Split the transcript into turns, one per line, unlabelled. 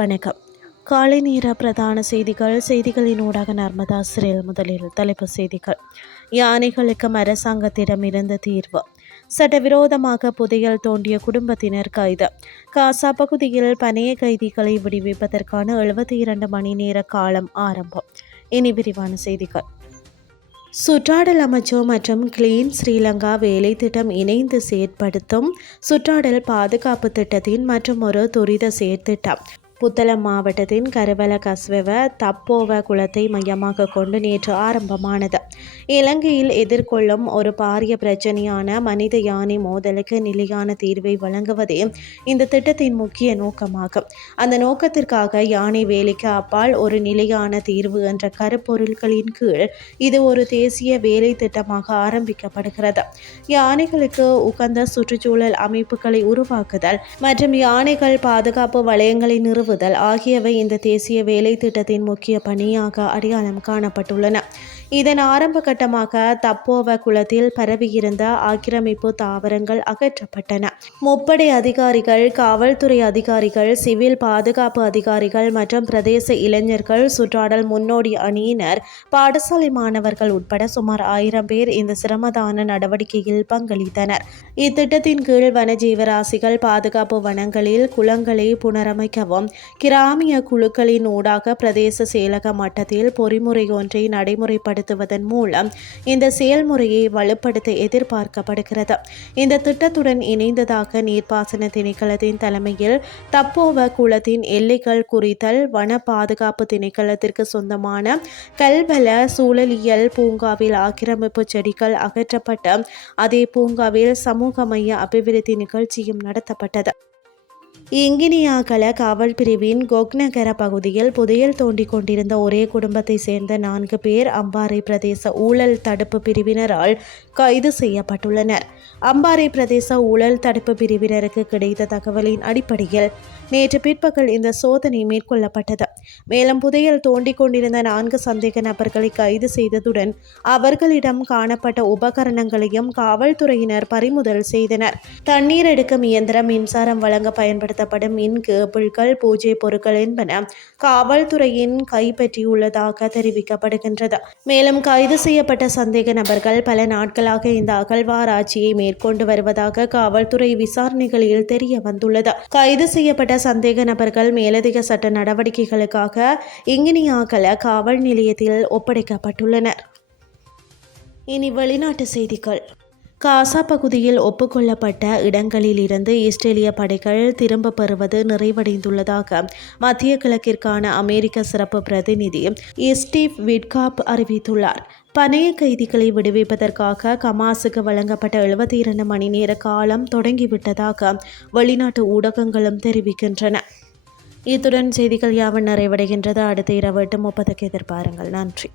வணக்கம். காலை நேர பிரதான செய்திகள் செய்திகளின் ஊடாக நர்மதா சிறையில் முதலில் தலைப்பு செய்திகள். யானைகளுக்கும் அரசாங்கத்திடம் இருந்த தீர்வு. சட்டவிரோதமாக புதையல் தோண்டிய குடும்பத்தினர் கைது. காசா பகுதியில் பணைய கைதிகளை விடுவிப்பதற்கான எழுபத்தி இரண்டு மணி நேர காலம் ஆரம்பம். இனி விரிவான செய்திகள். சுற்றாடல் அமைச்சர் மற்றும் கிளீன் ஸ்ரீலங்கா வேலை திட்டம் இணைந்து செயற்படுத்தும் சுற்றாடல் பாதுகாப்பு திட்டத்தின் மற்றும் ஒரு துரித செயற்திட்டம். புத்தளம் மாவட்டத்தின் கருவல கஸ்வெவ தப்போவ குளத்தை மையமாக கொண்டு நேற்று ஆரம்பமானது. இலங்கையில் எதிர்கொள்ளும் ஒரு பாரிய பிரச்சனையான மனித யானை மோதலுக்கு நிலையான தீர்வை வழங்குவதே இந்த திட்டத்தின் முக்கிய நோக்கமாகும். அந்த நோக்கத்திற்காக யானை வேலைக்கு அப்பால் ஒரு நிலையான தீர்வு என்ற கருப்பொருள்களின் கீழ் இது ஒரு தேசிய வேலை திட்டமாக ஆரம்பிக்கப்படுகிறது. யானைகளுக்கு உகந்த சுற்றுச்சூழல் அமைப்புகளை உருவாக்குதல் மற்றும் யானைகள் பாதுகாப்பு வளையங்களை நிறுவுதல் ஆகியவை இந்த தேசிய வேலை திட்டத்தின் முக்கிய பணியாக அடையாளம் காணப்பட்டுள்ளன. இதன் ஆரம்ப கட்டமாக தப்போவ குளத்தில் பரவியிருந்த ஆக்கிரமிப்பு தாவரங்கள் அகற்றப்பட்டன. முப்படை அதிகாரிகள் காவல்துறை அதிகாரிகள் சிவில் பாதுகாப்பு அதிகாரிகள் மற்றும் பிரதேச இளைஞர்கள் சுற்றாடல் முன்னோடி அணியினர் பாடசாலை மாணவர்கள் உட்பட சுமார் ஆயிரம் பேர் இந்த சிரமதான நடவடிக்கையில் பங்களித்தனர். இத்திட்டத்தின் கீழ் வனஜீவராசிகள் பாதுகாப்பு வனங்களில் குளங்களை புனரமைக்கவும் கிராமிய குழுக்களின் ஊடாக பிரதேச செயலக மட்டத்தில் பொறிமுறை ஒன்றை நடைமுறைப்படுத்த செயல்படுத்துவதன் மூலம் இந்த செயல்முறையை வலுப்படுத்த எதிர்பார்க்கப்படுகிறது. இந்த திட்டத்துடன் இணைந்ததாக நீர்ப்பாசன திணைக்களத்தின் தலைமையில் தப்போவ குளத்தின் எல்லைகள் குறித்தல் வன பாதுகாப்பு திணைக்களத்திற்கு சொந்தமான கல்வல சூழலியல் பூங்காவில் ஆக்கிரமிப்பு செடிகள் அகற்றப்பட்ட அதே பூங்காவில் சமூக மைய அபிவிருத்தி நிகழ்ச்சியும் நடத்தப்பட்டது. இங்கினியாகல காவல் பிரிவின் கொக்நகர பகுதியில் புதையல் தோண்டிக் கொண்டிருந்த ஒரே குடும்பத்தை சேர்ந்த நான்கு பேர் அம்பாறை பிரதேச ஊழல் தடுப்பு பிரிவினரால் கைது செய்யப்பட்டுள்ளனர். அம்பாறை பிரதேச ஊழல் தடுப்பு பிரிவினருக்கு கிடைத்த தகவலின் அடிப்படையில் நேற்று பிற்பகல் இந்த சோதனை மேற்கொள்ளப்பட்டது. மேலும் புதையல் தோண்டிக் கொண்டிருந்த நான்கு சந்தேக நபர்களை கைது செய்ததுடன் அவர்களிடம் காணப்பட்ட உபகரணங்களையும் காவல்துறையினர் பறிமுதல் செய்தனர். தண்ணீர் எடுக்கும் இயந்திரம் மின்சாரம் வழங்க பயன்படுத்தப்படும் மின் கேபிள்கள் பூஜை பொருட்கள் என்பன காவல்துறையின் கைப்பற்றியுள்ளதாக தெரிவிக்கப்படுகின்றது. மேலும் கைது செய்யப்பட்ட சந்தேக நபர்கள் பல நாட்களாக இந்த அகழ்வாராய்ச்சியை மேற்கொண்டு வருவதாக காவல்துறை விசாரணைகளில் தெரிய வந்துள்ளது. கைது செய்யப்பட்ட சந்தேக நபர்கள் மேலதிக சட்ட நடவடிக்கைகளுக்காக இங்கினியாகல காவல் நிலையத்தில் ஒப்படைக்கப்பட்டுள்ளனர். இனி வெளிநாட்டு செய்திகள். காசா பகுதியில் ஒப்புக்கொள்ளப்பட்ட இடங்களில் இருந்து இஸ்ரேலிய படைகள் திரும்ப பெறுவது நிறைவடைந்துள்ளதாக மத்திய கிழக்கிற்கான அமெரிக்க சிறப்பு பிரதிநிதி ஸ்டீவ் விட்காப் அறிவித்துள்ளார். பணைய கைதிகளை விடுவிப்பதற்காக கமாஸுக்கு வழங்கப்பட்ட எழுபத்தி இரண்டு மணி நேர காலம் தொடங்கிவிட்டதாக வெளிநாட்டு ஊடகங்களும் தெரிவிக்கின்றன. இத்துடன் செய்திகள் யாவன் நிறைவடைகின்றது. அடுத்த இரவு எட்டு முப்பதுக்கு எதிர்பாருங்கள். நன்றி.